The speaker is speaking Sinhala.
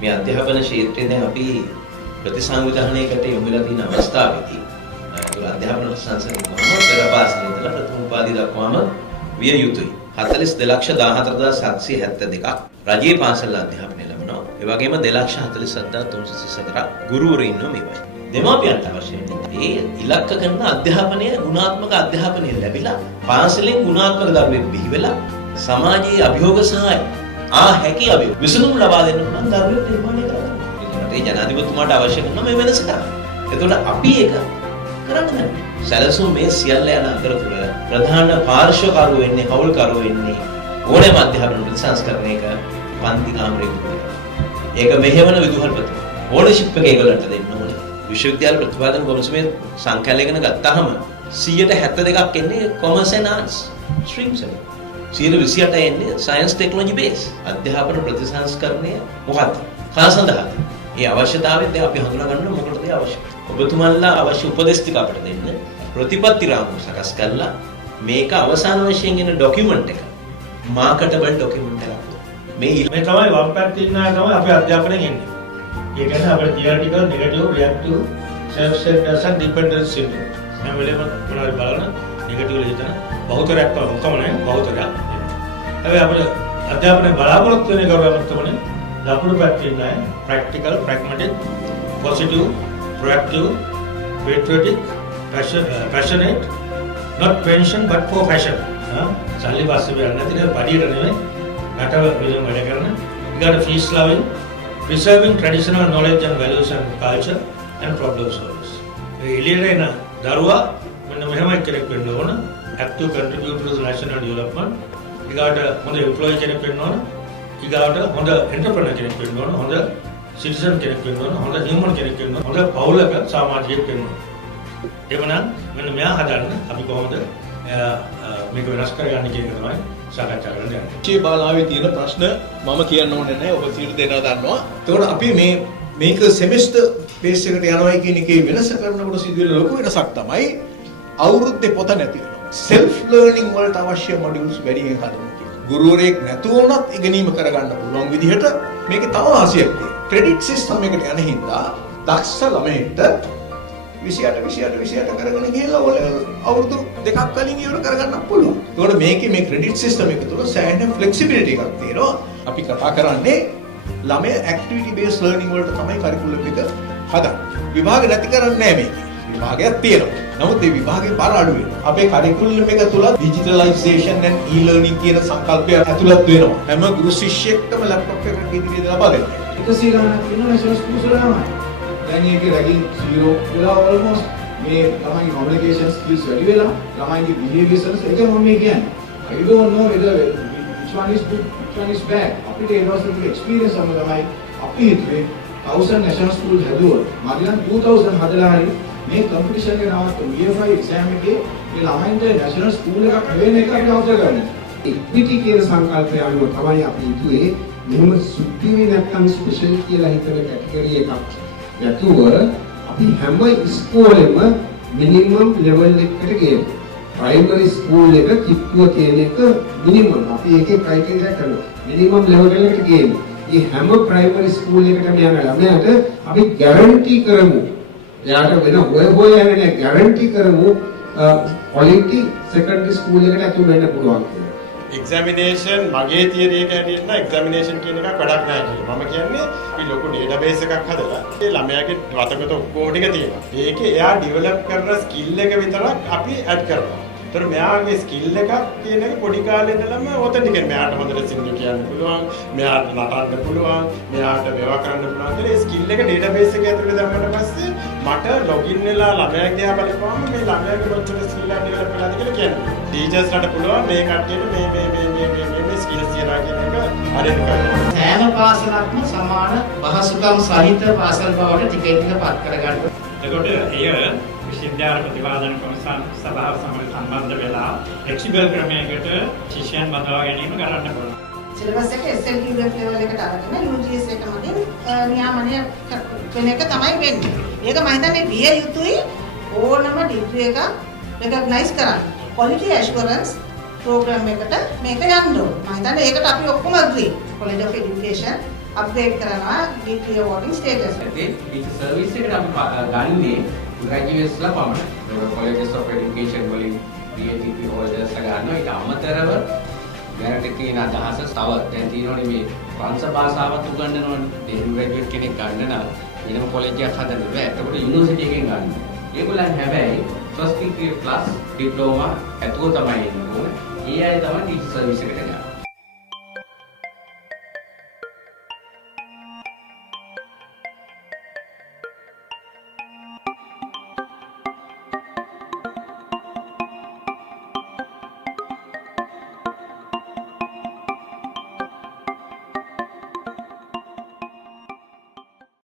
මේ අධ්‍යාපන ක්ෂේත්‍රයේ දැන් අපි ප්‍රතිසංවිධානයකට යොමු වෙලා තියෙන අවස්ථාවේදී ඒක අධ්‍යාපන සංසදයේ කොහොමද පෙරපාසලේ ඉඳලා ප්‍රථම උපාධිය දක්වාම විය යුතුයි. 42772ක් රජයේ පාසල් අධ්‍යාපනය ලැබෙනවා. ඒ වගේම 2,47,334 ගුරුවරු ඉන්නවා මේවයි. දෙමාපියන්ට අවශ්‍ය ඒ ඉලක්ක කරන අධ්‍යාපනය ගුණාත්මක අධ්‍යාපනය ලැබිලා පාසලෙන් ගුණාත්මක දරුවෙක් බිහි වෙලා සමාජයේ අභියෝග සහාය හැකි අභියෝග විසඳුම් ලබා දෙන්න පුළුවන් දරුවෙක් නිර්මාණය කරගන්න. ඒ ජනාධිපතිතුමාට අවශ්‍ය කරන මේ වෙනස තමයි. එතකොට අපි ඒක කරන්නේ සැලසුම් මේ සියල්ල යන අතරතුර ප්‍රධාන පාර්ශ්වකරු වෙන්නේ හවුල්කරු වෙන්නේ ඕනෑම අධ්‍යාපන ප්‍රතිසංස්කරණයක පන්ති කාමරයක ඉන්නවා. ඒක මෙහෙවන විදුහල්පති ඕනර්ෂිප් එක ඒගොල්ලන්ට දෙන්න ඕනේ. විශ්වවිද්‍යාල ප්‍රතිපාදන කොමිසමේ සංඛ්‍යාල ඉගෙන ගත්තාම 172ක් එන්නේ කොමර්ස් ඇන්ඩ් ආර්ට්ස් ස්ට්‍රීම්ස් වල. 128 එන්නේ සයන්ස් ටෙක්නොලොජි බේස්. අධ්‍යාපන ප්‍රතිසංස්කරණය මොකක්ද? කාසඳහද? ඒ අවශ්‍යතාවයෙන් දැන් අපි හඳුනා ගන්න මොකටද අවශ්‍ය? ඔබතුමන්ලා අවශ්‍ය උපදෙස් ටික අපිට දෙන්න. ප්‍රතිපත්ති රාමුව සකස් කරලා මේක අවසාන වශයෙන් එන ડોකියුමන්ට් එක මාකටබල් ડોකියුමන්ට් එකක්. මේ තමයි වම් පැත්තේ ඉන්න අය තමයි අපේ අධ්‍යාපනයෙන් එන්නේ. ඒ කියන්නේ අපේ theoretical negative reactive self centeredness and dependence syndrome. හැම වෙලේම මොනවාරි බලන නෙගටිව් හිතන බහුතරයක් තමයි ඔක්කොම නේ බහුතරයක්. හැබැයි අපේ අධ්‍යාපනයේ බලාපොරොත්තු වෙන ගෞරවයක් තමයි දකුණු පැත්තේ ඉන්න අය practical, pragmatic, positive, proactive, patriotic, passionate, not pension but for passion. සල්ලි පස්සේ බලන්න නැතිනේ පඩියට නෙමෙයි රටව විලම වැඩ කරන. You got to peace loving, preserving traditional knowledge and values and culture and problem solvers. මේ එළියට එන දරුවා මෙන්න මෙහෙමයි කෙනෙක් වෙන්න ඕන. Active contributor to the national development. You got a හොඳ employee කෙනෙක් වෙන්න ඕන. You got a හොඳ entrepreneur කෙනෙක් වෙන්න ඕන. හොඳ citizen කෙනෙක් වෙන්න ඕන. හොඳ human කෙනෙක් වෙන්න ඕන. හොඳ පවුලක සමාජිකයෙක් වෙන්න ඕන. එවනම් මෙන්න මෙයා හදන්න අපි කොහොමද මේක වෙනස් කරගන්න කියන එක තමයි සාකච්ඡා කරන්න යන්නේ. චේ බාලාවේ තියෙන ප්‍රශ්න මම කියන්න ඕනේ නැහැ. ඔබ සියලු දෙනා දන්නවා. ඒතකොට අපි මේක සෙමෙස්ටර් බේස් එකට යනවා කියන එකේ වෙනස කරනකොට සිදුවෙන ලොකු වෙනසක් තමයි අවුරුද්දේ පොත නැති වෙනවා. self learning වලට අවශ්‍ය මොඩියුල්ස් වැඩියෙන් හදනවා. ගුරුවරයෙක් නැතුව උනත් ඉගෙනීම කරගන්න පුළුවන් විදිහට මේකේ තව ආසියක් තියෙනවා. ක්‍රෙඩිට් සිස්ටම් එකට යන හින්දා දක්ෂ ළමයින්ට 28 කරගෙන ගිහලා අවුරුදු දෙකක් කලින් ඉවර කරගන්න පුළුවන්. ඒකට මේකේ මේ ක්‍රෙඩිට් සිස්ටම් එක තුළ සෑහෙන ෆ්ලෙක්සිබිලිටි එකක් තියෙනවා. අපි කතා කරන්නේ ළමයා ඇක්ටිවිටි බේස් ලර්නින් වලට තමයි කරිකුලම් එක හදන්නේ. විභාග නැති කරන්නේ නැහැ මේකේ. විභාගයක් තියෙනවා. නමුත් මේ විභාගේ බර අඩු වෙනවා. අපේ කරිකුලම් එක තුළ ඩිජිටලයිසේෂන් and e-learning කියන සංකල්පය ඇතුළත් වෙනවා. හැම ගුරු ශිෂ්‍යෙක්ටම ලැප්ටොප් එකක් ඉදිරියට ලබා දෙනවා. 100 ගණනක් ඉන්නවා නැෂනල් ස්කූල්ස් වල තමයි. දැන් ඒකේ රැගින් 0 වෙලා almost මේ ළමයිගේ communication skills වැඩි වෙලා ළමයිගේ behavior sense එක මම මේ කියන්නේ. I don't know whether which one is good, which one is bad. අපිට ඒ වගේ experience අම තමයි අපි හිතුවේ 1000 national schools හැදුවොත් මම නම් 2000 හදලා හරි මේ competition එක නවත්ත UFI exam එකේ මේ ළමයින්ට national school එකක් වෙන එක අපි අවශ්‍ය කරන්නේ. equity කියන සංකල්පය අනුව තමයි අපි හිතුවේ මෙහෙම සුපිරි නැත්නම් ස්පෙෂල් කියලා හිතන කැටගරි එකක් නැතුව අපි හැම ඉස්කෝලෙම මිනිමම් ලෙවල් එකකට ගේමු. ප්‍රයිමරි ස්කූල් එක කිට්ටුව කියන එක මිනිමම් අපි ඒකේ ක්‍රයිටීරියා කරනවා. මිනිමම් ලෙවල් එකකට ගේමු. මේ හැම ප්‍රයිමරි ස්කූල් එකකටම යන ළමයාට අපි ගැරන්ටි කරමු. එයාට වෙන හොය යන්නේ ගැරන්ටි කරමු ක්වොලිටි සෙකන්ඩරි ස්කූල් එකට ඇතුල් වෙන්න පුළුවන් කියලා. එක්සැමිනේෂන් මගේ තියරි එක හැටියට නම් එක්සැමිනේෂන් කියන එකක් වැඩක් නැහැ කියලා. මම කියන්නේ අපි ලොකු ඩේටාබේස් එකක් හදලා ඒ ළමයාගේ වතගත ඔක්කොම ටික තියෙනවා. ඒකේ එයා ඩෙවලොප් කරන ස්කිල් එක විතරක් අපි ඇඩ් කරනවා. ඒතර මෙයාගේ ස්කිල් එකක් කියන එක පොඩි කාලේ ඉඳලම ඔතෙන්ට කියන මෙයාට හොඳට සින්දු කියන්න පුළුවන්, මෙයාට නටන්න පුළුවන්, මෙයාට මේවා කරන්න පුළුවන් කියලා ඒ ස්කිල් එක ඩේටාබේස් එකේ ඇතුලේ දැම්මම පස්සේ මට ලොගින් වෙලා ළමයා දිහා බලපුවම මේ ළමයාගේ මොකද ස්කිල් එක ඩෙවලොප් වෙලාද කියලා කියනවා. ටීචර්ස්ලාට පුළුවන් මේ කට්ටියට මේ ස්කිල්ස් තියනවා කියන එක අරගෙන කරනවා. සෑම පාසලක්ම සමාන පහසුකම් සහිත පාසල් බවට ටික ටික පත් කරගන්න. එතකොට එය විශ්වවිද්‍යාල ප්‍රතිපාදන කොමිසම් සභාව සමග සම්බන්ධ වෙලා ෆ්ලෙක්සිබල් ක්‍රමයකට ශිෂ්‍යයන් බඳවා ගැනීම කරන්න පුළුවන්. සිලබස් එක SLT ලෙවල් එකට අරගෙන UGS එක මගින් නියාමනය වෙන එක තමයි වෙන්නේ. ඒක මම හිතන්නේ විය යුතුයි ඕනම ඩිග්‍රී එකක් රෙකග්නයිස් කරන්න. quality assurance program එකට මේක යන්න ඕන. මම හිතන්නේ ඒකට අපි ඔක්කොම agree. College of Education upgrade කරනවා DPA awarding status එක. ඒක සර්විස් එකට අපි ගන්නේ ග්‍රැජුවේට්ස්ලා පමණයි. ඒක colleges of education වලින් DATP holders ගන්නවා. ඊට අමතරව දැනට තියෙන අදහස තව දැන් තියෙනවනේ මේ ප්‍රංශ භාෂාවත් උගන්වනවනේ. ඒ ග්‍රැජුවේට් කෙනෙක් ගන්න නම් වෙනම කොලෙජ් එකක් හදන්න බෑ. ඒකට යුනිවර්සිටි එකෙන් ගන්න. ඒගොල්ලන් හැබැයි first degree plus diploma ඇතුව තමයි එන්නේ. ඒ අය තමයි ටීචර් සර්විස් එකට